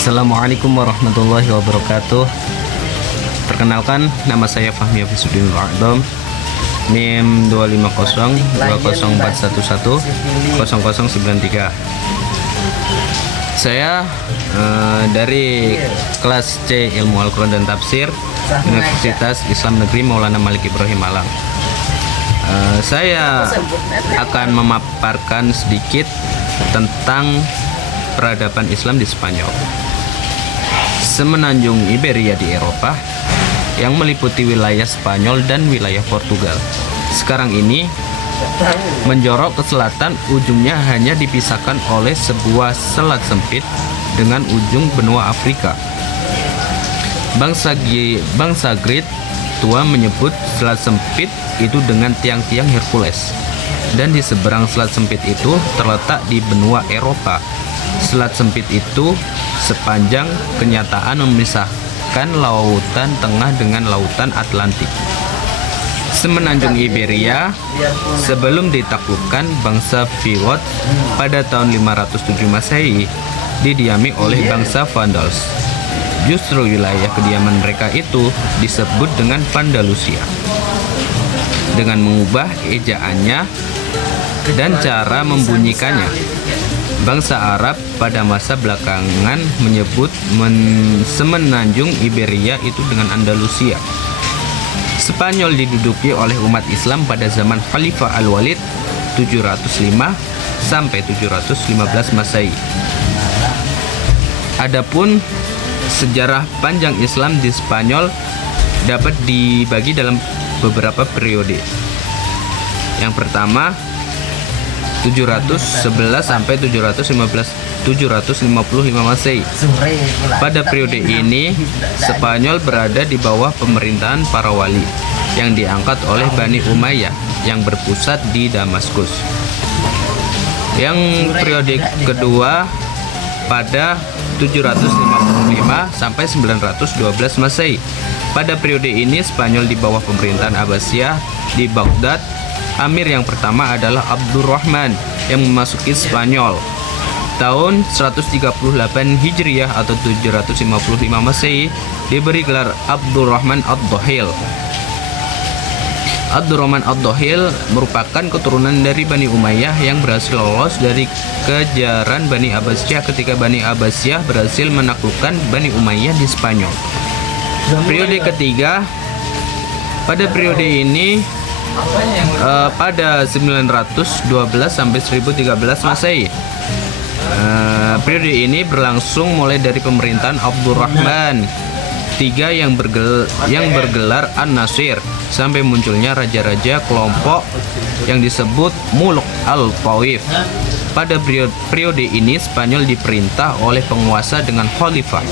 Assalamualaikum warahmatullahi wabarakatuh. Perkenalkan, nama saya Fahmi Hafisuddin A'dom, NIM 250 20411 0093. Saya dari kelas C Ilmu Al-Quran dan Tafsir Universitas Islam Negeri Maulana Malik Ibrahim Malang. Saya akan memaparkan sedikit tentang peradaban Islam di Spanyol. Semenanjung Iberia di Eropa yang meliputi wilayah Spanyol dan wilayah Portugal. Sekarang ini menjorok ke selatan, ujungnya hanya dipisahkan oleh sebuah selat sempit dengan ujung benua Afrika. Bangsa Grit tua menyebut selat sempit itu dengan tiang-tiang Hercules, dan di seberang selat sempit itu terletak di benua Eropa. Selat sempit itu sepanjang kenyataan memisahkan lautan tengah dengan lautan Atlantik. Semenanjung Iberia sebelum ditaklukkan bangsa Visigot pada tahun 507 Masehi didiami oleh bangsa Vandals. Justru wilayah kediaman mereka itu disebut dengan Vandalusia. Dengan mengubah ejaannya dan cara membunyikannya, bangsa Arab pada masa belakangan menyebut semenanjung Iberia itu dengan Andalusia. Spanyol diduduki oleh umat Islam pada zaman Khalifah Al-Walid 705 sampai 715 Masehi. Adapun sejarah panjang Islam di Spanyol dapat dibagi dalam beberapa periode. Yang pertama 711 sampai 755 Masehi. Pada periode ini, Spanyol berada di bawah pemerintahan para wali yang diangkat oleh Bani Umayyah yang berpusat di Damaskus. Yang periode kedua pada 755 sampai 912 Masehi. Pada periode ini, Spanyol di bawah pemerintahan Abbasiyah di Baghdad. Amir yang pertama adalah Abdurrahman yang memasuki Spanyol tahun 138 Hijriah atau 755 Masehi, diberi gelar Abdurrahman Ad-Dohil. Abdurrahman Ad-Dohil merupakan keturunan dari Bani Umayyah yang berhasil lolos dari kejaran Bani Abbasiyah ketika Bani Abbasiyah berhasil menaklukkan Bani Umayyah di Spanyol. Periode ketiga, pada periode ini pada 912 sampai 1013 Masehi. Periode ini berlangsung mulai dari pemerintahan Abdurrahman III yang bergelar An-Nasir sampai munculnya raja-raja kelompok yang disebut Muluk Al-Taif. Pada periode ini Spanyol diperintah oleh penguasa dengan khalifah.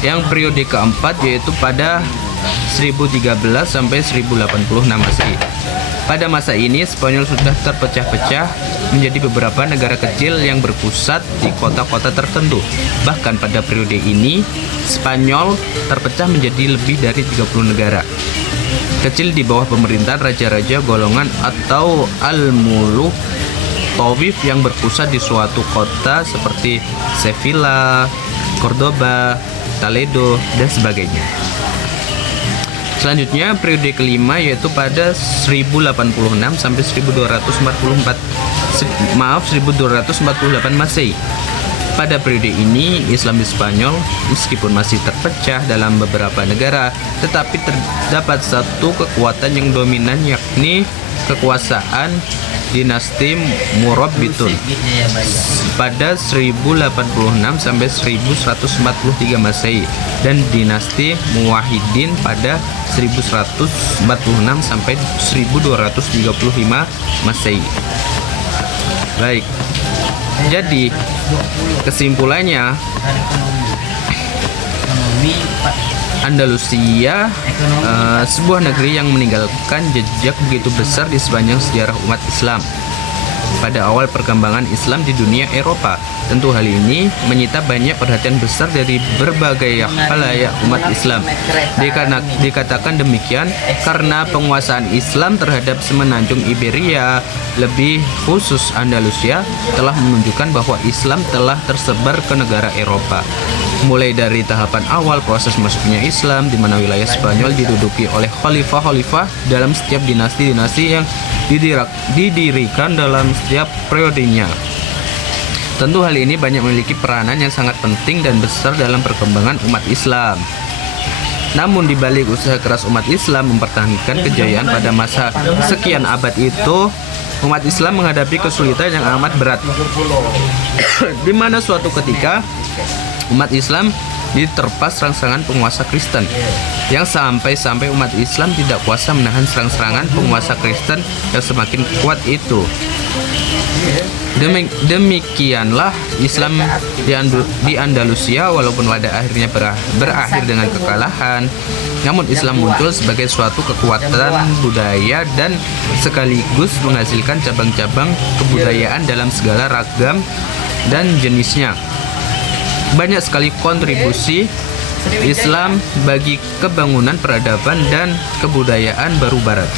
Yang periode keempat yaitu pada 1013 sampai 1086 Masehi. Pada masa ini Spanyol sudah terpecah-pecah menjadi beberapa negara kecil yang berpusat di kota-kota tertentu. Bahkan pada periode ini Spanyol terpecah menjadi lebih dari 30 negara kecil di bawah pemerintahan raja-raja golongan atau Al-Muluk Tawif yang berpusat di suatu kota seperti Sevilla, Cordoba, Toledo, dan sebagainya. Selanjutnya periode kelima yaitu pada 1086 sampai 1248 Masehi. Pada periode ini Islam di Spanyol meskipun masih terpecah dalam beberapa negara, tetapi terdapat satu kekuatan yang dominan, yakni kekuasaan dinasti Murabbitun pada 1086 sampai 1143 Masehi dan dinasti Muwahhidin pada 1146 sampai 1235 Masehi. Baik. Jadi kesimpulannya, Andalusia sebuah negeri yang meninggalkan jejak begitu besar di sepanjang sejarah umat Islam pada awal perkembangan Islam di dunia Eropa. Tentu hal ini menyita banyak perhatian besar dari berbagai khalayak umat Islam. Dikatakan demikian karena penguasaan Islam terhadap semenanjung Iberia, lebih khusus Andalusia, telah menunjukkan bahwa Islam telah tersebar ke negara Eropa. Mulai dari tahapan awal proses masuknya Islam, di mana wilayah Spanyol diduduki oleh khalifah-khalifah dalam setiap dinasti-dinasti yang didirikan dalam setiap periodenya. Tentu hal ini banyak memiliki peranan yang sangat penting dan besar dalam perkembangan umat Islam. Namun di balik usaha keras umat Islam mempertahankan kejayaan pada masa sekian abad itu, umat Islam menghadapi kesulitan yang amat berat. Di mana suatu ketika umat Islam diterpa serang-serangan penguasa Kristen, yang sampai-sampai umat Islam tidak kuasa menahan serang-serangan penguasa Kristen yang semakin kuat itu. Demikianlah Islam di Andalusia, walaupun pada akhirnya berakhir dengan kekalahan, namun Islam muncul sebagai suatu kekuatan budaya dan sekaligus menghasilkan cabang-cabang kebudayaan dalam segala ragam dan jenisnya. Banyak sekali kontribusi Islam bagi kebangunan peradaban dan kebudayaan baru Barat.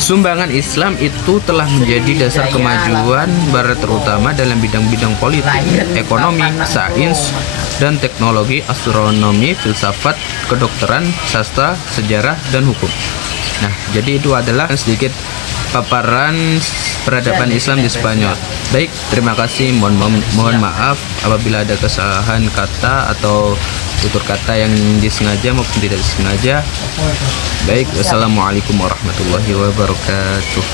Sumbangan Islam itu telah menjadi dasar kemajuan Barat, terutama dalam bidang-bidang politik, ekonomi, sains, dan teknologi, astronomi, filsafat, kedokteran, sastra, sejarah, dan hukum. Nah, jadi itu adalah sedikit paparan peradaban Islam di Spanyol. Baik, terima kasih. Mohon maaf apabila ada kesalahan kata atau tutur kata yang disengaja maupun tidak disengaja. Baik, wassalamualaikum warahmatullahi wabarakatuh.